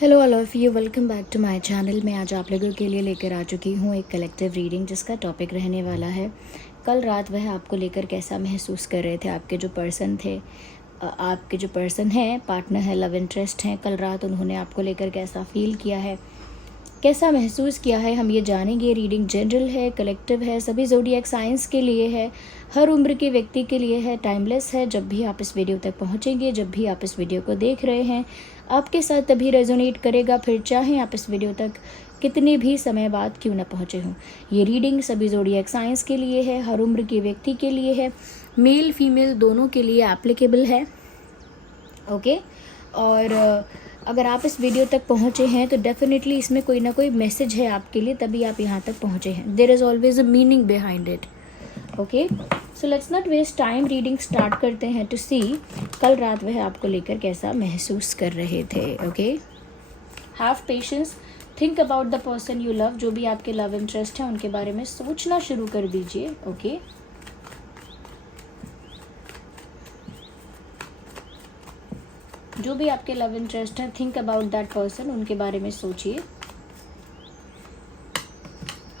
Hello all of you, welcome back to my channel. मैं आज आप लोगों के लिए लेकर आ चुकी हूँ एक कलेक्टिव रीडिंग जिसका टॉपिक रहने वाला है कल रात वह आपको लेकर कैसा महसूस कर रहे थे। आपके जो पर्सन थे, आपके जो पर्सन हैं, पार्टनर है, लव इंटरेस्ट हैं, कल रात उन्होंने आपको लेकर कैसा फील किया है, कैसा महसूस किया है, हम ये जानेंगे। रीडिंग जनरल है, कलेक्टिव है, सभी ज़ोडिएक साइंस के लिए है, हर उम्र के व्यक्ति के लिए है, टाइमलेस है। जब भी आप इस वीडियो तक पहुंचेंगे, जब भी आप इस वीडियो को देख रहे हैं, आपके साथ तभी रेजोनेट करेगा, फिर चाहे आप इस वीडियो तक कितने भी समय बाद क्यों ना पहुँचे हों। ये रीडिंग सभी ज़ोडिएक साइंस के लिए है, हर उम्र के व्यक्ति के लिए है, मेल फीमेल दोनों के लिए एप्लीकेबल है। ओके, और अगर आप इस वीडियो तक पहुँचे हैं तो डेफिनेटली इसमें कोई ना कोई मैसेज है आपके लिए, तभी आप यहाँ तक पहुँचे हैं। There is always a meaning behind it. Okay, so let's not waste time, reading start करते हैं टू सी कल रात वह आपको लेकर कैसा महसूस कर रहे थे। Okay, have patience, think about the person you love. जो भी आपके लव इंटरेस्ट हैं उनके बारे में सोचना शुरू कर दीजिए। ओके, जो भी आपके लव इंटरेस्ट हैं, थिंक अबाउट दैट पर्सन, उनके बारे में सोचिए।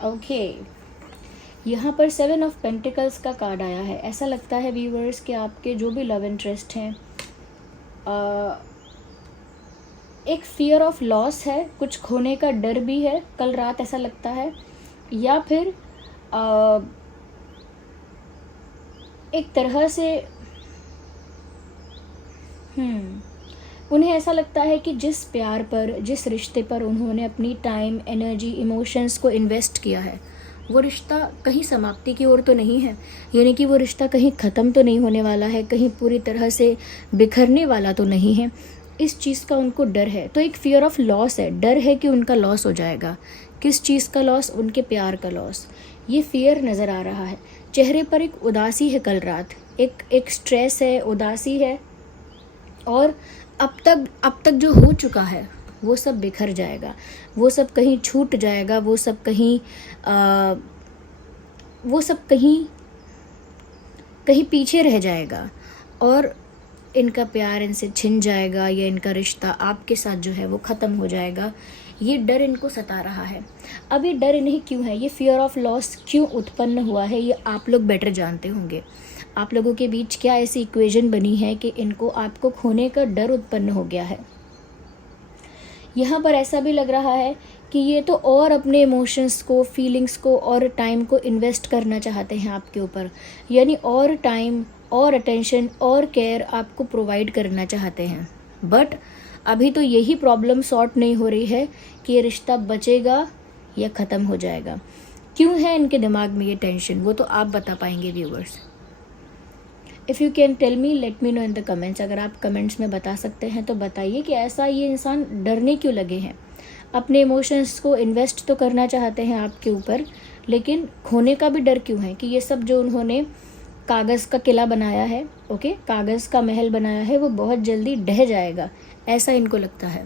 ओके, यहाँ पर 7 ऑफ पेंटिकल्स का कार्ड आया है। ऐसा लगता है व्यूअर्स कि आपके जो भी लव इंटरेस्ट हैं, एक फियर ऑफ लॉस है, कुछ खोने का डर भी है कल रात, ऐसा लगता है। या फिर एक तरह से उन्हें ऐसा लगता है कि जिस प्यार पर, जिस रिश्ते पर उन्होंने अपनी टाइम, एनर्जी, इमोशंस को इन्वेस्ट किया है, वो रिश्ता कहीं समाप्ति की ओर तो नहीं है, यानी कि वो रिश्ता कहीं ख़त्म तो नहीं होने वाला है, कहीं पूरी तरह से बिखरने वाला तो नहीं है। इस चीज़ का उनको डर है, तो एक फियर ऑफ लॉस है, डर है कि उनका लॉस हो जाएगा। किस चीज़ का लॉस? उनके प्यार का लॉस। ये फियर नज़र आ रहा है। चेहरे पर एक उदासी है कल रात, एक स्ट्रेस है, उदासी है, और अब तक जो हो चुका है वो सब बिखर जाएगा, वो सब कहीं छूट जाएगा, वो सब कहीं पीछे रह जाएगा, और इनका प्यार इनसे छिन जाएगा, या इनका रिश्ता आपके साथ जो है वो ख़त्म हो जाएगा। ये डर इनको सता रहा है। अब ये डर इन्हें क्यों है, ये फियर ऑफ लॉस क्यों उत्पन्न हुआ है, ये आप लोग बेटर जानते होंगे। आप लोगों के बीच क्या ऐसी इक्वेशन बनी है कि इनको आपको खोने का डर उत्पन्न हो गया है। यहाँ पर ऐसा भी लग रहा है कि ये तो और अपने इमोशंस को, फीलिंग्स को और टाइम को इन्वेस्ट करना चाहते हैं आपके ऊपर, यानी और टाइम और अटेंशन और केयर आपको प्रोवाइड करना चाहते हैं। बट अभी तो यही प्रॉब्लम सॉर्ट नहीं हो रही है कि ये रिश्ता बचेगा या ख़त्म हो जाएगा। क्यों है इनके दिमाग में ये टेंशन, वो तो आप बता पाएंगे viewers. If you can tell me, let me know in the comments. अगर आप कमेंट्स में बता सकते हैं तो बताइए कि ऐसा ये इंसान डरने क्यों लगे हैं। अपने इमोशंस को इन्वेस्ट तो करना चाहते हैं आपके ऊपर, लेकिन खोने का भी डर क्यों है कि ये सब जो उन्होंने कागज़ का किला बनाया है, ओके, कागज़ का महल बनाया है, वो बहुत जल्दी ढह जाएगा, ऐसा इनको लगता है।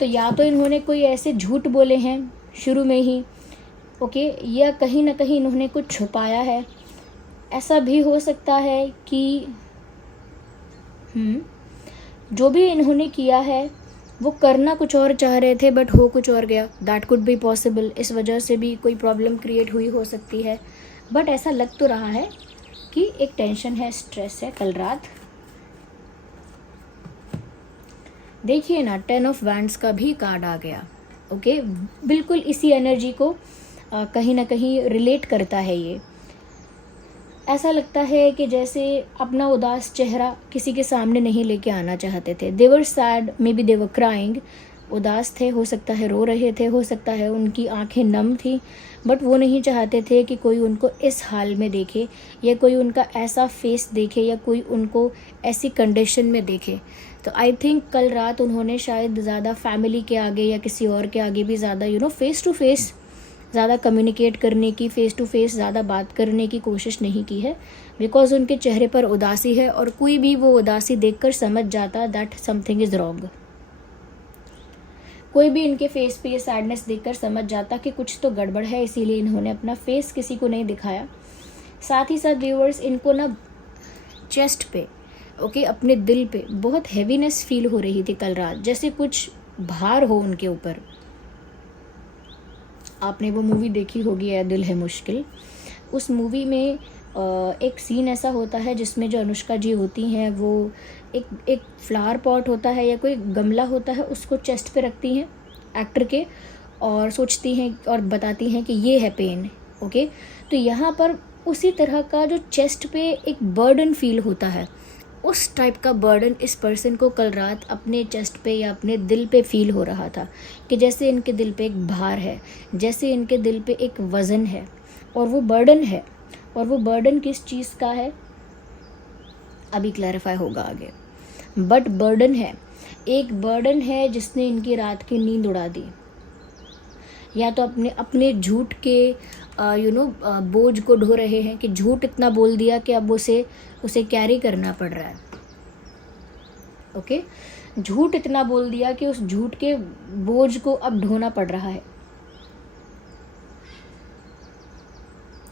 तो या तो इन्होंने कोई ऐसे झूठ बोले हैं शुरू में ही, ओके, या कहीं ना कहीं इन्होंने कुछ छुपाया है। ऐसा भी हो सकता है कि जो भी इन्होंने किया है वो करना कुछ और चाह रहे थे बट हो कुछ और गया। That could be possible. इस वजह से भी कोई प्रॉब्लम क्रिएट हुई हो सकती है। बट ऐसा लग तो रहा है कि एक टेंशन है, स्ट्रेस है कल रात। देखिए ना, 10 ऑफ वैंड्स का भी कार्ड आ गया। ओके, बिल्कुल इसी एनर्जी को कहीं ना कहीं रिलेट करता है ये। ऐसा लगता है कि जैसे अपना उदास चेहरा किसी के सामने नहीं लेके आना चाहते थे। They were sad, maybe they were crying. उदास थे, हो सकता है रो रहे थे, हो सकता है उनकी आंखें नम थी, बट वो नहीं चाहते थे कि कोई उनको इस हाल में देखे, या कोई उनका ऐसा फेस देखे, या कोई उनको ऐसी कंडीशन में देखे। तो आई थिंक कल रात उन्होंने शायद ज़्यादा फैमिली के आगे या किसी और के आगे भी ज़्यादा फेस टू फेस ज़्यादा कम्युनिकेट करने की, फेस टू फेस ज़्यादा बात करने की कोशिश नहीं की है, बिकॉज उनके चेहरे पर उदासी है, और कोई भी वो उदासी देखकर समझ जाता दैट समथिंग इज़ रॉन्ग। कोई भी इनके फेस पे ये सैडनेस देखकर समझ जाता कि कुछ तो गड़बड़ है, इसीलिए इन्होंने अपना फेस किसी को नहीं दिखाया। साथ ही साथ व्यूअर्स, इनको ना चेस्ट पे ओके, अपने दिल पे बहुत हैवीनेस फील हो रही थी कल रात, जैसे कुछ भार हो उनके ऊपर। आपने वो मूवी देखी होगी या दिल है मुश्किल। उस मूवी में एक सीन ऐसा होता है जिसमें जो अनुष्का जी होती हैं वो एक फ्लावर पॉट होता है या कोई गमला होता है, उसको चेस्ट पे रखती हैं एक्टर के, और सोचती हैं और बताती हैं कि ये है पेन। ओके, तो यहाँ पर उसी तरह का जो चेस्ट पे एक बर्डन फील होता है, उस टाइप का बर्डन इस पर्सन को कल रात अपने चेस्ट पे या अपने दिल पे फील हो रहा था, कि जैसे इनके दिल पे एक भार है, जैसे इनके दिल पे एक वज़न है, और वो बर्डन है। और वो बर्डन किस चीज़ का है अभी क्लैरिफाई होगा आगे, बट बर्डन है, एक बर्डन है जिसने इनकी रात की नींद उड़ा दी। या तो अपने अपने झूठ के बोझ को ढो रहे हैं, कि झूठ इतना बोल दिया कि अब उसे कैरी करना पड़ रहा है। ओके, झूठ इतना बोल दिया कि उस झूठ के बोझ को अब ढोना पड़ रहा है।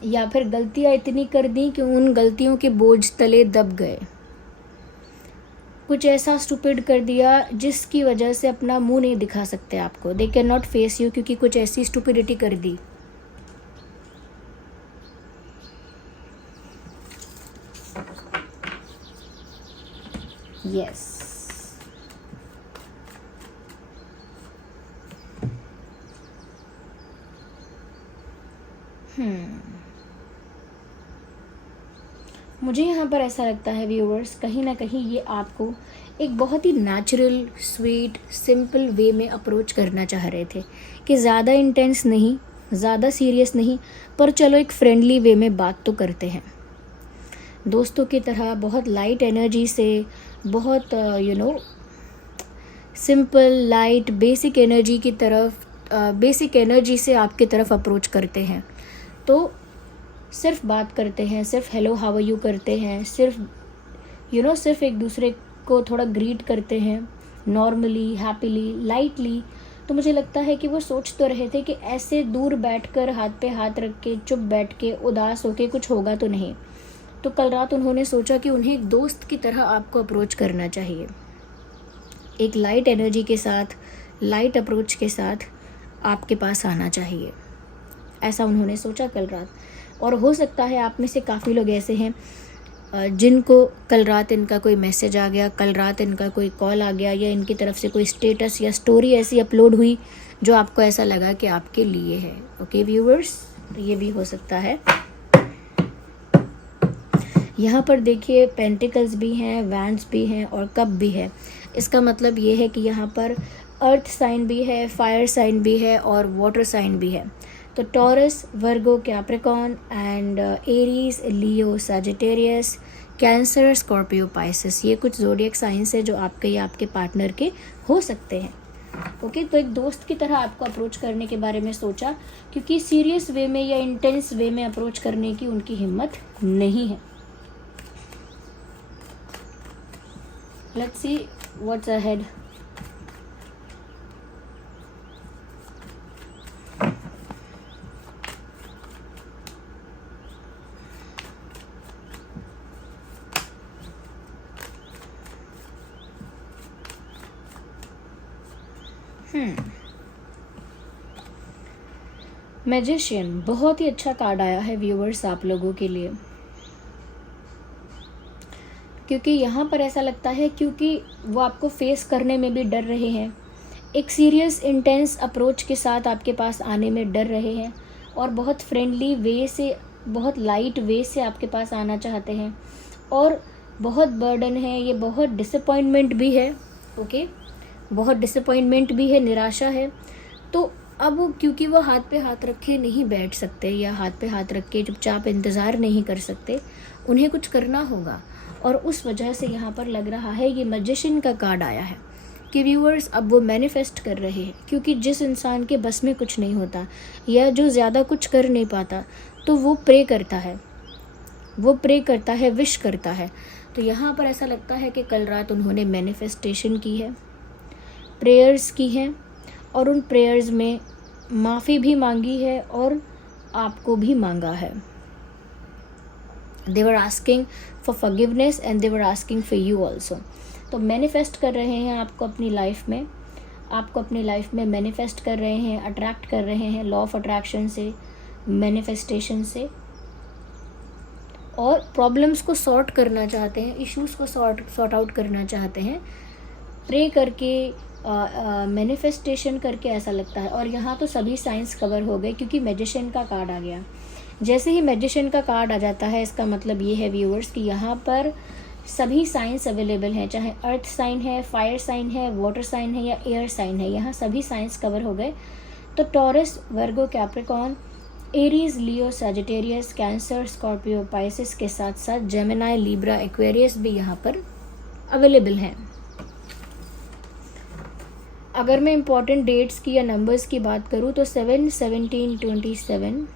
या फिर गलतियां इतनी कर दी कि उन गलतियों के बोझ तले दब गए। कुछ ऐसा स्टूपिड कर दिया जिसकी वजह से अपना मुंह नहीं दिखा सकते आपको, दे कैन नॉट फेस यू, क्योंकि कुछ ऐसी स्टूपिडिटी कर दी। यस, मुझे यहाँ पर ऐसा लगता है व्यूअर्स, कहीं ना कहीं ये आपको एक बहुत ही नेचुरल, स्वीट, सिंपल वे में अप्रोच करना चाह रहे थे, कि ज़्यादा इंटेंस नहीं, ज़्यादा सीरियस नहीं, पर चलो एक फ्रेंडली वे में बात तो करते हैं, दोस्तों की तरह बहुत लाइट एनर्जी से, बहुत सिंपल, लाइट, बेसिक एनर्जी की तरफ, बेसिक एनर्जी से आपकी तरफ अप्रोच करते हैं। तो सिर्फ बात करते हैं, सिर्फ हेलो हाउ आर यू करते हैं, सिर्फ सिर्फ एक दूसरे को थोड़ा ग्रीट करते हैं, नॉर्मली, हैप्पीली, लाइटली। तो मुझे लगता है कि वो सोच तो रहे थे कि ऐसे दूर बैठकर हाथ पे हाथ रख के चुप बैठ के उदास होके कुछ होगा तो नहीं। तो कल रात उन्होंने सोचा कि उन्हें एक दोस्त की तरह आपको अप्रोच करना चाहिए, एक लाइट एनर्जी के साथ, लाइट अप्रोच के साथ आपके पास आना चाहिए, ऐसा उन्होंने सोचा कल रात। और हो सकता है आप में से काफ़ी लोग ऐसे हैं जिनको कल रात इनका कोई मैसेज आ गया, कल रात इनका कोई कॉल आ गया, या इनकी तरफ से कोई स्टेटस या स्टोरी ऐसी अपलोड हुई जो आपको ऐसा लगा कि आपके लिए है। ओके व्यूअर्स, ये भी हो सकता है। यहाँ पर देखिए पेंटिकल्स भी हैं, वैंड्स भी हैं और कप भी है। इसका मतलब ये है कि यहाँ पर अर्थ साइन भी है, फायर साइन भी है और वाटर साइन भी है। तो taurus, Virgo, Capricorn and Aries, Leo, Sagittarius, cancer, Scorpio, Pisces, ये कुछ ज़ोडिएक साइंस है जो आपके या आपके पार्टनर के हो सकते हैं। ओके, तो एक दोस्त की तरह आपको अप्रोच करने के बारे में सोचा, क्योंकि सीरियस वे में या इंटेंस वे में अप्रोच करने की उनकी हिम्मत नहीं है। Let's see what's ahead. Magician, बहुत ही अच्छा कार्ड आया है व्यूअर्स आप लोगों के लिए, क्योंकि यहाँ पर ऐसा लगता है क्योंकि वो आपको फेस करने में भी डर रहे हैं, एक सीरियस इंटेंस अप्रोच के साथ आपके पास आने में डर रहे हैं, और बहुत फ्रेंडली वे से, बहुत लाइट वे से आपके पास आना चाहते हैं, और बहुत बर्डन है, ये बहुत डिसअपॉइंटमेंट भी है। ओके, बहुत डिसअपॉइंटमेंट भी है, निराशा है। तो अब क्योंकि वो हाथ पे हाथ रखे नहीं बैठ सकते, या हाथ पे हाथ रख के चुपचाप इंतज़ार नहीं कर सकते, उन्हें कुछ करना होगा, और उस वजह से यहाँ पर लग रहा है ये मैजिशियन का कार्ड आया है कि व्यूअर्स अब वो मैनिफेस्ट कर रहे हैं, क्योंकि जिस इंसान के बस में कुछ नहीं होता या जो ज़्यादा कुछ कर नहीं पाता, तो वो प्रे करता है, वो प्रे करता है, विश करता है। तो यहाँ पर ऐसा लगता है कि कल रात उन्होंने मैनिफेस्टेशन की है, प्रेयर्स की हैं, और उन प्रेयर्स में माफ़ी भी मांगी है और आपको भी मांगा है। They were asking for forgiveness and they were asking for you also. तो मैनिफेस्ट कर रहे हैं आपको अपनी लाइफ में, आपको अपनी लाइफ में मैनिफेस्ट कर रहे हैं, अट्रैक्ट कर रहे हैं लॉ ऑफ अट्रैक्शन से, मैनिफेस्टेशन से, और प्रॉब्लम्स को सॉर्ट करना चाहते हैं, इश्यूज़ को सॉर्ट आउट करना चाहते हैं, प्रे करके, मैनिफेस्टेशन करके, ऐसा लगता है। और यहाँ तो सभी साइंस कवर हो गए क्योंकि मैजिशियन का कार्ड आ गया। जैसे ही मैजिशियन का कार्ड आ जाता है, इसका मतलब ये है व्यूअर्स कि यहाँ पर सभी साइंस अवेलेबल हैं, चाहे अर्थ साइन है, फायर साइन है, वाटर साइन है या एयर साइन है, यहाँ सभी साइंस कवर हो गए। तो टॉरस, वर्गो, कैप्रिकॉर्न, एरीज, लियो, सैजिटेरियस, कैंसर, स्कॉर्पियो, पाइसिस के साथ साथ जेमिनाई, लिब्रा, एक्वेरियस भी यहाँ पर अवेलेबल हैं। अगर मैं इम्पॉर्टेंट डेट्स की या नंबर्स की बात करूँ तो 7, 17, 27,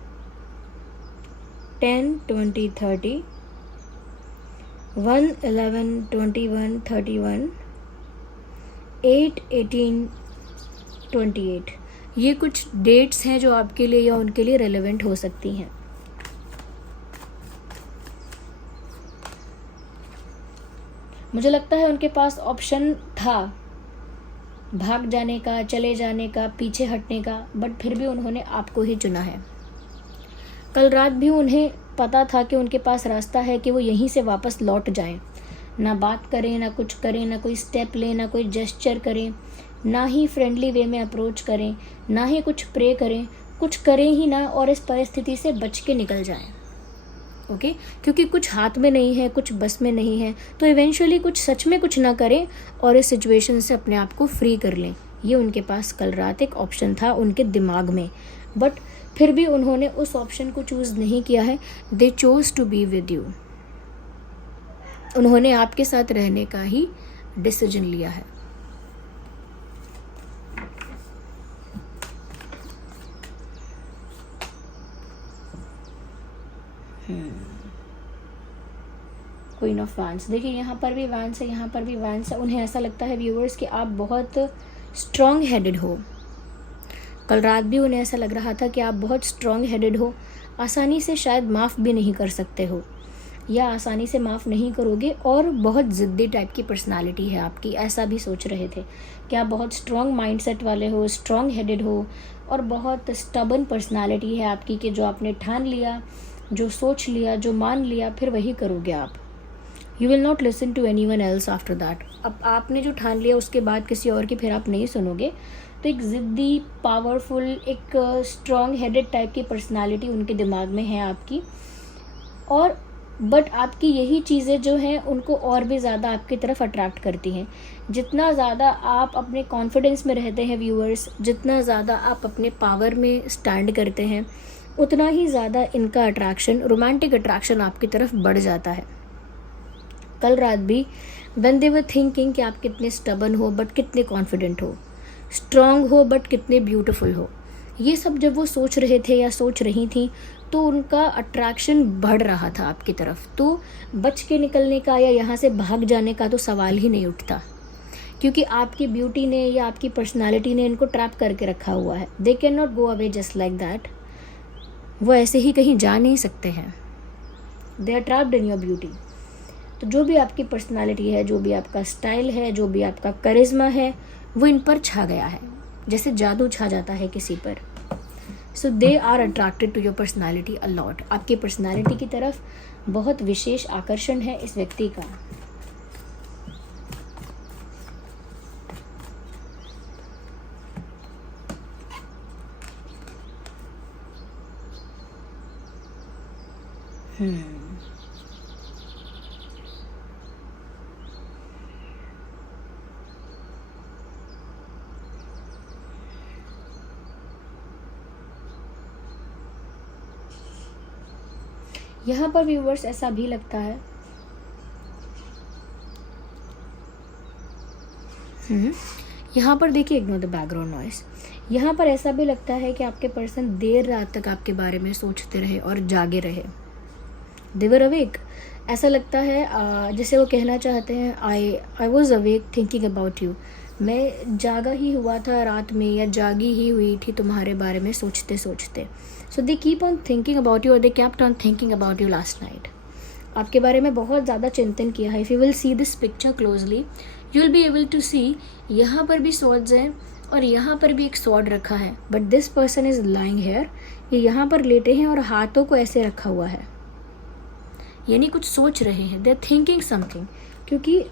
10, 20, 30, 1, 11, 21, 31, 8, 18, 28, ये कुछ डेट्स हैं जो आपके लिए या उनके लिए रेलेवेंट हो सकती हैं। मुझे लगता है उनके पास ऑप्शन था भाग जाने का, चले जाने का, पीछे हटने का, बट फिर भी उन्होंने आपको ही चुना है। कल रात भी उन्हें पता था कि उनके पास रास्ता है कि वो यहीं से वापस लौट जाएं, ना बात करें, ना कुछ करें, ना कोई स्टेप लें, ना कोई जेस्चर करें, ना ही फ्रेंडली वे में अप्रोच करें, ना ही कुछ प्रे करें, कुछ करें ही ना और इस परिस्थिति से बच के निकल जाएं। ओके क्योंकि कुछ हाथ में नहीं है, कुछ बस में नहीं है, तो इवेंचुअली कुछ सच में कुछ ना करें और इस सिचुएशन से अपने आप को फ्री कर लें। ये उनके पास कल रात एक ऑप्शन था उनके दिमाग में, बट फिर भी उन्होंने उस ऑप्शन को चूज़ नहीं किया है। They chose to be with you. उन्होंने आपके साथ रहने का ही डिसीजन लिया है। क्वीन ऑफ वैंड्स, देखिए यहाँ पर भी वैंड्स है, यहाँ पर भी वैंड्स है। उन्हें ऐसा लगता है व्यूअर्स कि आप बहुत स्ट्रॉन्ग हेडेड हो। कल रात भी उन्हें ऐसा लग रहा था कि आप बहुत स्ट्रॉन्ग हेडेड हो, आसानी से शायद माफ़ भी नहीं कर सकते हो या आसानी से माफ़ नहीं करोगे, और बहुत ज़िद्दी टाइप की पर्सनालिटी है आपकी, ऐसा भी सोच रहे थे कि आप बहुत स्ट्रॉन्ग माइंडसेट वाले हो, स्ट्रॉन्ग हेडेड हो, और बहुत स्टबन पर्सनालिटी है आपकी कि जो आपने ठान लिया, जो सोच लिया, जो मान लिया, फिर वही करोगे आप। You will not listen to anyone else after that. अब आपने जो ठान लिया उसके बाद किसी और की फिर आप नहीं सुनोगे। तो एक ज़िद्दी, पावरफुल, एक स्ट्रॉन्ग हेडेड टाइप की पर्सनालिटी उनके दिमाग में है आपकी, और बट आपकी यही चीज़ें जो हैं उनको और भी ज़्यादा आपकी तरफ अट्रैक्ट करती हैं। जितना ज़्यादा आप अपने कॉन्फिडेंस में रहते हैं व्यूअर्स, जितना ज़्यादा आप अपने पावर में स्टैंड करते हैं, उतना ही ज़्यादा इनका अट्रैक्शन, रोमांटिक अट्रैक्शन आपकी तरफ बढ़ जाता है। कल रात भी व्हेन दे वर थिंकिंग कि आप कितने स्टबन हो बट कितने कॉन्फिडेंट हो, स्ट्रॉन्ग हो बट कितने ब्यूटीफुल हो, ये सब जब वो सोच रहे थे या सोच रही थी तो उनका अट्रैक्शन बढ़ रहा था आपकी तरफ। तो बच के निकलने का या यहाँ से भाग जाने का तो सवाल ही नहीं उठता, क्योंकि आपकी ब्यूटी ने या आपकी पर्सनालिटी ने इनको ट्रैप करके रखा हुआ है। They can not go away just like that. वो ऐसे ही कहीं जा नहीं सकते हैं। They are trapped in your beauty. तो जो भी आपकी पर्सनालिटी है, जो भी आपका स्टाइल है, जो भी आपका करिश्मा है, वो इन पर छा गया है, जैसे जादू छा जाता है किसी पर। So they are attracted to your personality a lot. आपकी पर्सनालिटी की तरफ बहुत विशेष आकर्षण है इस व्यक्ति का। यहाँ पर व्यूवर्स ऐसा भी लगता है यहाँ पर देखिए, इग्नोर द बैकग्राउंड नॉइस। यहाँ पर ऐसा भी लगता है कि आपके पर्सन देर रात तक आपके बारे में सोचते रहे और जागे रहे। दे वर अवेक। ऐसा लगता है जैसे वो कहना चाहते हैं, I was awake thinking about you. मैं जागा ही हुआ था रात में, या जागी ही हुई थी तुम्हारे बारे में सोचते सोचते। So they keep on thinking about you, और they kept on thinking about you last night. आपके बारे में बहुत ज़्यादा चिंतन किया है। If you will see this picture closely, you will be able to see यहाँ पर भी स्वॉर्ड्स हैं और यहाँ पर भी एक स्वॉर्ड रखा है, but this person is lying here, ये यहाँ पर लेटे हैं और हाथों को ऐसे रखा हुआ है, यानी कुछ सोच रहे हैं, दे आर थिंकिंग समथिंग, क्योंकि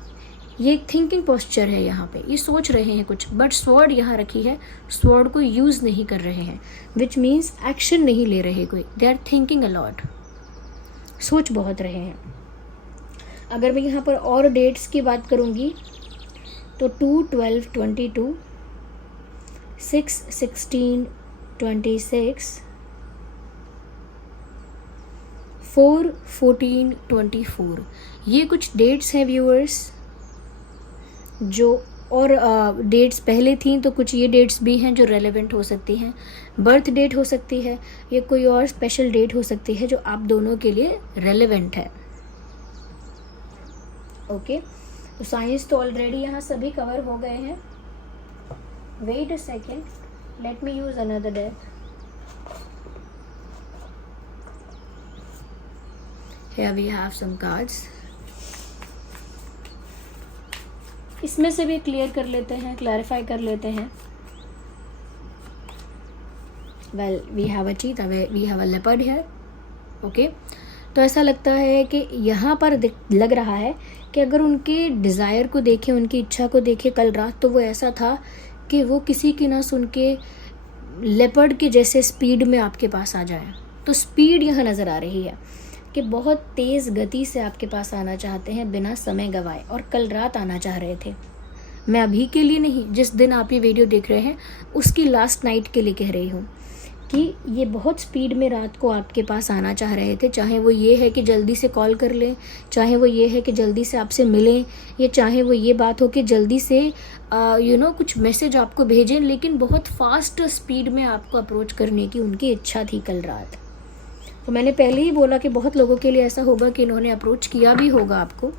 ये एक थिंकिंग पोस्चर है, यहाँ पे ये सोच रहे हैं कुछ, बट स्वॉर्ड यहाँ रखी है, स्वॉर्ड को यूज़ नहीं कर रहे हैं, विच मीन्स एक्शन नहीं ले रहे कोई, दे आर थिंकिंग अलॉट, सोच बहुत रहे हैं। अगर मैं यहाँ पर और डेट्स की बात करूँगी तो 2/12/22, 6/16/26, 4/14/24, ये कुछ डेट्स हैं व्यूअर्स जो, और डेट्स पहले थी तो कुछ ये डेट्स भी हैं जो रेलेवेंट हो सकती हैं, बर्थ डेट हो सकती है या कोई और स्पेशल डेट हो सकती है जो आप दोनों के लिए रेलेवेंट है। ओके, तो साइंस तो ऑलरेडी यहाँ सभी कवर हो गए हैं। Wait a second, let me use another deck. Here we have some cards. इसमें से भी क्लियर कर लेते हैं, क्लैरिफाई कर लेते हैं। Well, we have a cheetah, we have a leopard here. Okay? तो ऐसा लगता है कि यहाँ पर लग रहा है कि अगर उनके डिज़ायर को देखें, उनकी इच्छा को देखें कल रात, तो वो ऐसा था कि वो किसी की ना सुन के लेपर्ड के जैसे स्पीड में आपके पास आ जाए। तो स्पीड यहाँ नज़र आ रही है कि बहुत तेज़ गति से आपके पास आना चाहते हैं बिना समय गवाए, और कल रात आना चाह रहे थे। मैं अभी के लिए नहीं, जिस दिन आप ये वीडियो देख रहे हैं उसकी लास्ट नाइट के लिए कह रही हूँ कि ये बहुत स्पीड में रात को आपके पास आना चाह रहे थे, चाहे वो ये है कि जल्दी से कॉल कर लें, चाहे वो ये है कि जल्दी से आपसे मिलें, या चाहे वो ये बात हो कि जल्दी से कुछ मैसेज आपको भेजें, लेकिन बहुत फास्ट स्पीड में आपको अप्रोच करने की उनकी इच्छा थी कल रात। तो मैंने पहले ही बोला कि बहुत लोगों के लिए ऐसा होगा कि इन्होंने अप्रोच किया भी होगा आपको।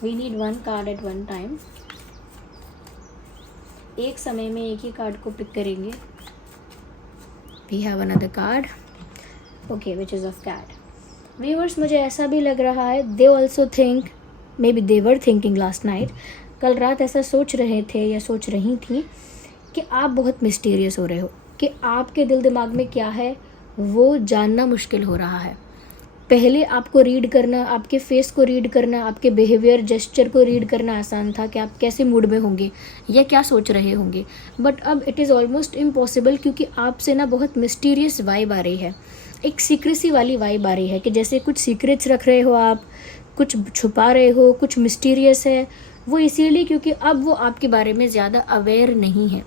We need one card at one time. एक समय में एक ही कार्ड को पिक करेंगे। We have another card. Okay, which is of cat. Viewers, मुझे ऐसा भी लग रहा है, they also think, maybe they were thinking last night, कल रात ऐसा सोच रहे थे या सोच रही थी कि आप बहुत मिस्टीरियस हो रहे हो, कि आपके दिल दिमाग में क्या है वो जानना मुश्किल हो रहा है। पहले आपको रीड करना, आपके फेस को रीड करना, आपके बिहेवियर जेस्चर को रीड करना आसान था कि आप कैसे मूड में होंगे या क्या सोच रहे होंगे, बट अब इट इज़ ऑलमोस्ट इम्पॉसिबल, क्योंकि आपसे ना बहुत मिस्टीरियस वाइब आ रही है, एक सीक्रेसी वाली वाइब आ रही है कि जैसे कुछ सीक्रेट्स रख रहे हो आप, कुछ छुपा रहे हो, कुछ मिस्टीरियस है। वो इसीलिए क्योंकि अब वो आपके बारे में ज़्यादा अवेयर नहीं है।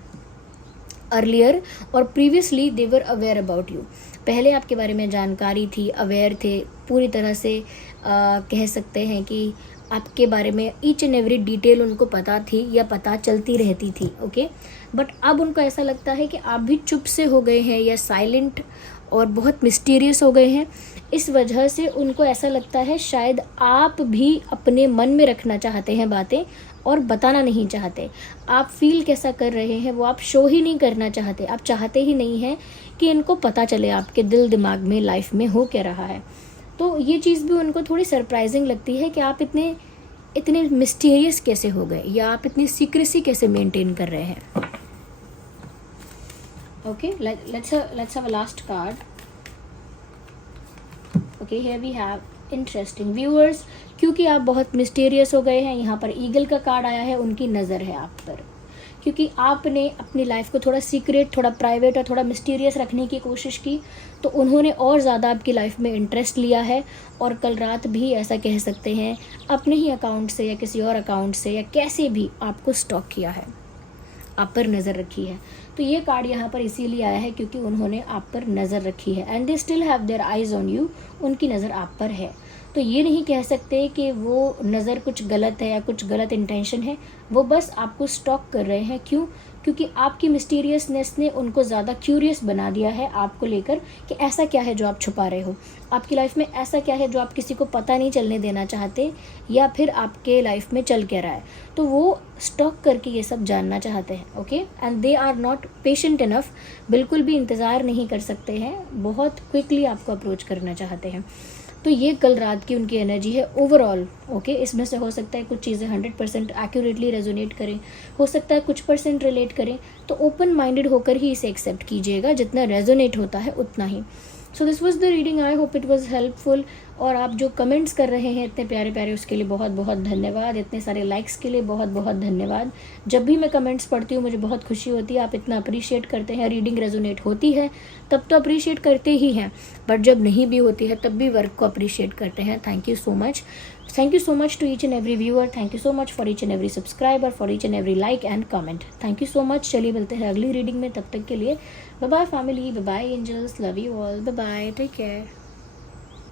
अर्लियर और previously they were aware about you, पहले आपके बारे में जानकारी थी, अवेयर थे, पूरी तरह से कह सकते हैं कि आपके बारे में ईच एंड एवरी डिटेल उनको पता थी या पता चलती रहती थी। ओके, बट अब उनको ऐसा लगता है कि आप भी चुप से हो गए हैं या साइलेंट और बहुत मिस्टीरियस हो गए हैं। इस वजह से उनको ऐसा लगता है शायद आप भी अपने मन में रखना चाहते हैं बातें और बताना नहीं चाहते। आप फील कैसा कर रहे हैं वो आप शो ही नहीं करना चाहते, आप चाहते ही नहीं हैं कि इनको पता चले आपके दिल दिमाग में, लाइफ में हो क्या रहा है। तो ये चीज़ भी उनको थोड़ी सरप्राइजिंग लगती है कि आप इतने मिस्टीरियस कैसे हो गए या आप इतनी सीक्रेसी कैसे मेंटेन कर रहे हैं। Okay, let's have a last card. Okay, here we have interesting viewers, क्योंकि आप बहुत मिस्टीरियस हो गए हैं, यहाँ पर ईगल का कार्ड आया है, उनकी नज़र है आप पर, क्योंकि आपने अपनी लाइफ को थोड़ा सीक्रेट, थोड़ा प्राइवेट और थोड़ा मिस्टीरियस रखने की कोशिश की, तो उन्होंने और ज़्यादा आपकी लाइफ में इंटरेस्ट लिया है, और कल रात भी ऐसा कह सकते हैं अपने ही अकाउंट से या किसी और अकाउंट से या कैसे भी आपको स्टॉक किया है, आप पर नज़र रखी है। तो ये कार्ड यहाँ पर इसीलिए आया है क्योंकि उन्होंने आप पर नज़र रखी है, and they still have their eyes on you, उनकी नज़र आप पर है। तो ये नहीं कह सकते कि वो नज़र कुछ गलत है या कुछ गलत इंटेंशन है, वो बस आपको स्टॉक कर रहे हैं। क्यों? क्योंकि आपकी मिस्टीरियसनेस ने उनको ज़्यादा क्यूरियस बना दिया है आपको लेकर कि ऐसा क्या है जो आप छुपा रहे हो, आपकी लाइफ में ऐसा क्या है जो आप किसी को पता नहीं चलने देना चाहते, या फिर आपके लाइफ में चल क्या रहा है। तो वो स्टॉक करके ये सब जानना चाहते हैं। Okay, and they are not patient enough, बिल्कुल भी इंतज़ार नहीं कर सकते हैं, बहुत क्विकली आपको अप्रोच करना चाहते हैं। तो ये कल रात की उनकी एनर्जी है ओवरऑल। ओके, इसमें से हो सकता है कुछ चीज़ें 100% एक्यूरेटली रेजोनेट करें, हो सकता है कुछ % रिलेट करें। तो ओपन माइंडेड होकर ही इसे एक्सेप्ट कीजिएगा, जितना रेजोनेट होता है उतना ही। So this was the reading, I hope it was helpful. और आप जो कमेंट्स कर रहे हैं इतने प्यारे प्यारे, उसके लिए बहुत बहुत धन्यवाद। इतने सारे लाइक्स के लिए बहुत बहुत धन्यवाद। जब भी मैं कमेंट्स पढ़ती हूँ मुझे बहुत खुशी होती है, आप इतना अप्रिशिएट करते हैं। रीडिंग रेजोनेट होती है तब तो अप्रिशिएट करते ही हैं, बट जब नहीं भी होती है तब भी वर्क को अप्रिशिएट करते हैं। Thank you so much, thank you so much to each and every viewer, thank you so much for each and every subscriber, for each and every like and comment. Thank you so much. चलिए मिलते हैं अगली reading में, तब तक के लिए bye bye family, bye bye angels, love you all, bye bye, take care.